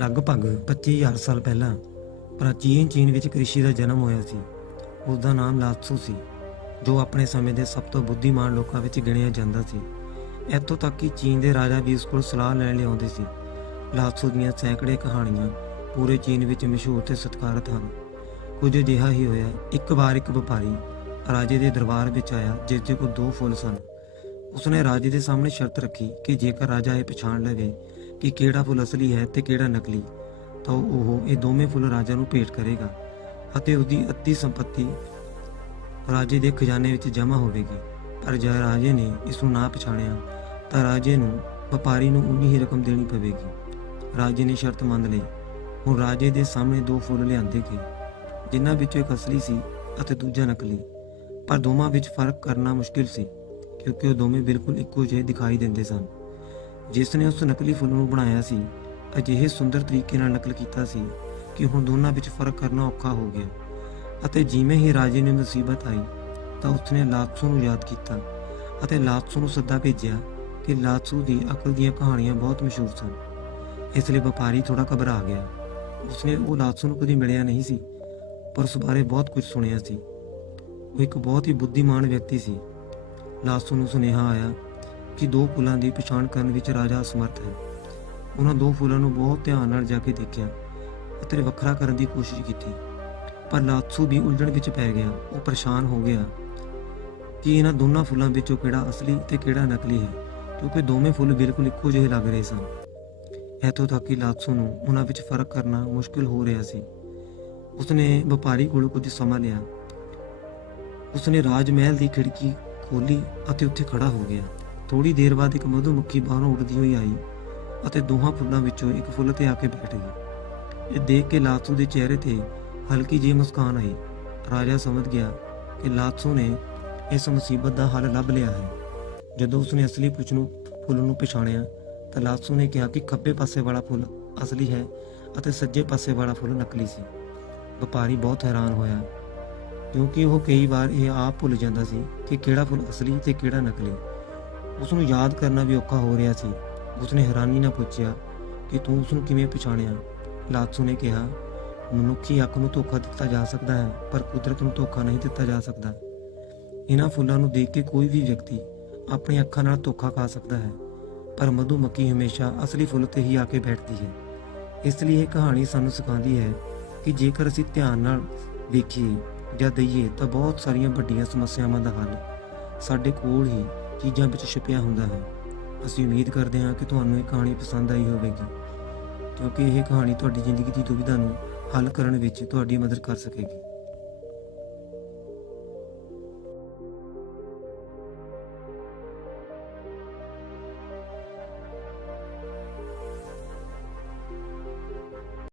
ਲਗਭਗ 25000 ਸਾਲ ਪਹਿਲਾਂ ਪ੍ਰਾਚੀਨ ਚੀਨ ਵਿੱਚ ਕ੍ਰਿਸ਼ੀ ਦਾ ਜਨਮ ਹੋਇਆ ਸੀ। ਉਸ ਦਾ ਨਾਮ ਲਾਤਸੂ ਸੀ, ਜੋ ਆਪਣੇ ਸਮੇਂ ਦੇ ਸਭ ਤੋਂ ਬੁੱਧੀਮਾਨ ਲੋਕਾਂ ਵਿੱਚ ਗਿਣਿਆ ਜਾਂਦਾ ਸੀ। ਇੱਥੋਂ ਤੱਕ ਕਿ ਚੀਨ ਦੇ ਰਾਜਾ ਵੀ ਉਸ ਕੋਲ ਸਲਾਹ ਲੈਣ ਲਈ ਆਉਂਦੇ ਸੀ। ਲਾਤਸੂ ਦੀਆਂ ਸੈਂਕੜੇ ਕਹਾਣੀਆਂ ਪੂਰੇ ਚੀਨ ਵਿੱਚ ਮਸ਼ਹੂਰ ਤੇ ਸਤਿਕਾਰਤ ਹਨ। ਕੁਝ ਅਜਿਹਾ ਹੀ ਹੋਇਆ, ਇੱਕ ਵਾਰ ਇੱਕ ਵਪਾਰੀ ਰਾਜੇ ਦੇ ਦਰਬਾਰ ਵਿੱਚ ਆਇਆ, ਜਿਸ ਦੇ ਕੋਲ ਦੋ ਫੁੱਲ ਸਨ। ਉਸਨੇ ਰਾਜੇ ਦੇ ਸਾਹਮਣੇ ਸ਼ਰਤ ਰੱਖੀ ਕਿ ਜੇਕਰ ਰਾਜਾ ਇਹ ਪਛਾਣ ਲਵੇ ਕਿ ਕਿਹੜਾ ਫੁੱਲ ਅਸਲੀ ਹੈ ਤੇ ਕਿਹੜਾ ਨਕਲੀ, ਤਾਂ ਉਹ ਇਹ ਦੋਵੇਂ ਫੁੱਲ ਰਾਜਾ ਨੂੰ ਭੇਟ ਕਰੇਗਾ ਅਤੇ ਉਹਦੀ ਅੱਧੀ ਸੰਪਤੀ ਰਾਜੇ ਦੇ ਖਜ਼ਾਨੇ ਵਿੱਚ ਜਮ੍ਹਾਂ ਹੋਵੇਗੀ। ਪਰ ਜਦ ਰਾਜੇ ਨੇ ਇਸ ਨੂੰ ਨਾ ਪਛਾਣਿਆ, ਤਾਂ ਰਾਜੇ ਨੂੰ ਵਪਾਰੀ ਨੂੰ ਉਨੀ ਹੀ ਰਕਮ ਦੇਣੀ ਪਵੇਗੀ। ਰਾਜੇ ਨੇ ਸ਼ਰਤ ਮੰਨ ਲਈ। ਹੁਣ ਰਾਜੇ ਦੇ ਸਾਹਮਣੇ ਦੋ ਫੁੱਲ ਲਿਆਂਦੇ ਗਏ, ਜਿਨ੍ਹਾਂ ਵਿੱਚੋਂ ਇੱਕ ਅਸਲੀ ਸੀ ਅਤੇ ਦੂਜਾ ਨਕਲੀ। ਪਰ ਦੋਵਾਂ ਵਿੱਚ ਫ਼ਰਕ ਕਰਨਾ ਮੁਸ਼ਕਿਲ ਸੀ, ਕਿਉਂਕਿ ਉਹ ਦੋਵੇਂ ਬਿਲਕੁਲ ਇੱਕੋ ਜਿਹੇ ਦਿਖਾਈ ਦਿੰਦੇ ਸਨ। ਜਿਸ ਨੇ ਉਸ ਨਕਲੀ ਫੁੱਲ ਨੂੰ ਬਣਾਇਆ ਸੀ, ਅਜਿਹੇ ਸੁੰਦਰ ਤਰੀਕੇ ਨਾਲ ਨਕਲ ਕੀਤਾ ਸੀ ਕਿ ਹੁਣ ਦੋਨਾਂ ਵਿੱਚ ਫ਼ਰਕ ਕਰਨਾ ਔਖਾ ਹੋ ਗਿਆ ਅਤੇ ਜਿਵੇਂ ਹੀ ਰਾਜੇ ਨੂੰ ਮੁਸੀਬਤ ਆਈ, ਤਾਂ ਉਸਨੇ ਲਾਤਸੂ ਨੂੰ ਯਾਦ ਕੀਤਾ ਅਤੇ ਲਾਤਸੂ ਨੂੰ ਸੱਦਾ ਭੇਜਿਆ ਕਿ ਲਾਤਸੂ ਦੀ ਅਕਲ ਦੀਆਂ ਕਹਾਣੀਆਂ ਬਹੁਤ ਮਸ਼ਹੂਰ ਸਨ। ਇਸ ਲਈ ਵਪਾਰੀ ਥੋੜਾ ਘਬਰਾ ਗਿਆ। ਉਸਨੇ ਉਹ ਲਾਤਸੂ ਨੂੰ ਕਦੀ ਮਿਲਿਆ ਨਹੀਂ ਸੀ, ਪਰ ਉਸ ਬਾਰੇ ਬਹੁਤ ਕੁਝ ਸੁਣਿਆ ਸੀ। ਉਹ ਇੱਕ ਬਹੁਤ ਹੀ ਬੁੱਧੀਮਾਨ ਵਿਅਕਤੀ ਸੀ। ਲਾਤਸੂ ਨੂੰ ਸੁਨੇਹਾ ਆਇਆ ਕਿ ਦੋ ਫੁੱਲਾਂ ਦੀ ਪਛਾਣ ਕਰਨ ਵਿੱਚ ਰਾਜਾ ਅਸਮਰਥ ਹੈ। ਉਹਨਾਂ ਦੋ ਫੁੱਲਾਂ ਨੂੰ ਬਹੁਤ ਧਿਆਨ ਨਾਲ ਜਾ ਕੇ ਦੇਖਿਆ ਅਤੇ ਵੱਖਰਾ ਕਰਨ ਦੀ ਕੋਸ਼ਿਸ਼ ਕੀਤੀ। ਪਰ ਲਾਤਸੂ ਵੀ ਉਲਝਣ ਵਿੱਚ ਪੈ ਗਿਆ। ਉਹ ਪਰੇਸ਼ਾਨ ਹੋ ਗਿਆ ਕਿ ਇਹਨਾਂ ਦੋਨਾਂ ਫੁੱਲਾਂ ਵਿੱਚੋਂ ਕਿਹੜਾ ਅਸਲੀ ਤੇ ਕਿਹੜਾ ਨਕਲੀ ਹੈ, ਕਿਉਂਕਿ ਦੋਵੇਂ ਫੁੱਲ ਬਿਲਕੁਲ ਇੱਕੋ ਜਿਹੇ ਲੱਗ ਰਹੇ ਸਨ। ਇੱਥੋਂ ਤੱਕ ਕਿ ਲਾਤਸੂ ਨੂੰ ਉਹਨਾਂ ਵਿੱਚ ਫ਼ਰਕ ਕਰਨਾ ਮੁਸ਼ਕਿਲ ਹੋ ਰਿਹਾ ਸੀ। ਉਸਨੇ ਵਪਾਰੀ ਕੋਲੋਂ ਕੁਝ ਸਮਾਂ ਲਿਆ। ਉਸਨੇ ਰਾਜ ਮਹਿਲ ਦੀ ਖਿੜਕੀ ਖੋਲੀ ਅਤੇ ਉੱਥੇ ਖੜਾ ਹੋ ਗਿਆ। ਥੋੜੀ ਦੇਰ ਬਾਅਦ ਇੱਕ ਮਧੂਮੱਖੀ ਬਾਹਰੋਂ ਉੱਡਦੀ ਹੋਈ ਆਈ ਅਤੇ ਦੋਹਾਂ ਫੁੱਲਾਂ ਵਿੱਚੋਂ ਇੱਕ ਫੁੱਲ ਤੇ ਆ ਕੇ ਬੈਠ ਗਈ। ਇਹ ਦੇਖ ਕੇ ਲਾਤਸੂ ਦੇ ਚਿਹਰੇ ਤੇ ਹਲਕੀ ਜਿਹੀ ਮੁਸਕਾਨ ਆਈ। ਰਾਜਾ ਸਮਝ ਗਿਆ ਕਿ ਲਾਤਸੂ ਨੇ ਇਸ ਮੁਸੀਬਤ ਦਾ ਹੱਲ ਲੱਭ ਲਿਆ ਹੈ। ਜਦੋਂ ਉਸਨੇ ਅਸਲੀ ਪੁੱਛ ਨੂੰ, ਫੁੱਲ ਨੂੰ ਪਛਾਣਿਆ, ਤਾਂ ਲਾਤਸੂ ਨੇ ਕਿਹਾ ਕਿ ਖੱਬੇ ਪਾਸੇ ਵਾਲਾ ਫੁੱਲ ਅਸਲੀ ਹੈ ਅਤੇ ਸੱਜੇ ਪਾਸੇ ਵਾਲਾ ਫੁੱਲ ਨਕਲੀ ਸੀ। ਵਪਾਰੀ ਬਹੁਤ ਹੈਰਾਨ ਹੋਇਆ, ਕਿਉਂਕਿ ਉਹ ਕਈ ਵਾਰ ਇਹ ਆਪ ਭੁੱਲ ਜਾਂਦਾ ਸੀ ਕਿ ਕਿਹੜਾ ਫੁੱਲ ਅਸਲੀ ਤੇ ਕਿਹੜਾ ਨਕਲੀ। ਉਸ ਨੂੰ ਯਾਦ ਕਰਨਾ ਵੀ ਔਖਾ ਹੋ ਰਿਹਾ ਸੀ। ਉਸਨੇ ਹੈਰਾਨੀ ਨਾਲ ਪੁੱਛਿਆ ਕਿ ਤੂੰ ਉਸ ਨੂੰ ਕਿਵੇਂ ਪਛਾਣਿਆ? ਲਾਤਸੂ ਨੇ ਕਿਹਾ, ਮਨੁੱਖੀ ਅੱਖ ਨੂੰ ਧੋਖਾ ਦਿੱਤਾ ਜਾ ਸਕਦਾ ਹੈ, ਪਰ ਕੁਦਰਤ ਨੂੰ ਧੋਖਾ ਨਹੀਂ ਦਿੱਤਾ ਜਾ ਸਕਦਾ। ਇਹਨਾਂ ਫੁੱਲਾਂ ਨੂੰ ਦੇਖ ਕੇ ਕੋਈ ਵੀ ਵਿਅਕਤੀ ਆਪਣੀ ਅੱਖਾਂ ਨਾਲ ਧੋਖਾ ਖਾ ਸਕਦਾ ਹੈ, ਪਰ ਮਧੂਮੱਖੀ ਹਮੇਸ਼ਾ ਅਸਲੀ ਫੁੱਲ ਤੇ ਹੀ ਆ ਕੇ ਬੈਠਦੀ ਹੈ। ਇਸ ਲਈ ਇਹ ਕਹਾਣੀ ਸਾਨੂੰ ਸਿਖਾਉਂਦੀ ਹੈ ਕਿ ਜੇਕਰ ਅਸੀਂ ਧਿਆਨ ਨਾਲ ਵੇਖੀਏ ਜਾਂ ਦਈਏ ਤਾਂ ਬਹੁਤ ਸਾਰੀਆਂ ਵੱਡੀਆਂ ਸਮੱਸਿਆਵਾਂ ਦਾ ਹੱਲ ਸਾਡੇ ਕੋਲ ਹੀ ਚੀਜ਼ਾਂ ਵਿੱਚ ਛਿਪਿਆ ਹੁੰਦਾ ਹੈ। ਅਸੀਂ ਉਮੀਦ ਕਰਦੇ ਹਾਂ ਕਿ ਤੁਹਾਨੂੰ ਇਹ ਕਹਾਣੀ ਪਸੰਦ ਆਈ ਹੋਵੇਗੀ, ਕਿਉਂਕਿ ਇਹ ਕਹਾਣੀ ਤੁਹਾਡੀ ਜ਼ਿੰਦਗੀ ਦੀ ਦੁਵਿਧਾ ਨੂੰ ਹੱਲ ਕਰਨ ਵਿੱਚ ਤੁਹਾਡੀ ਮਦਦ ਕਰ ਸਕੇਗੀ।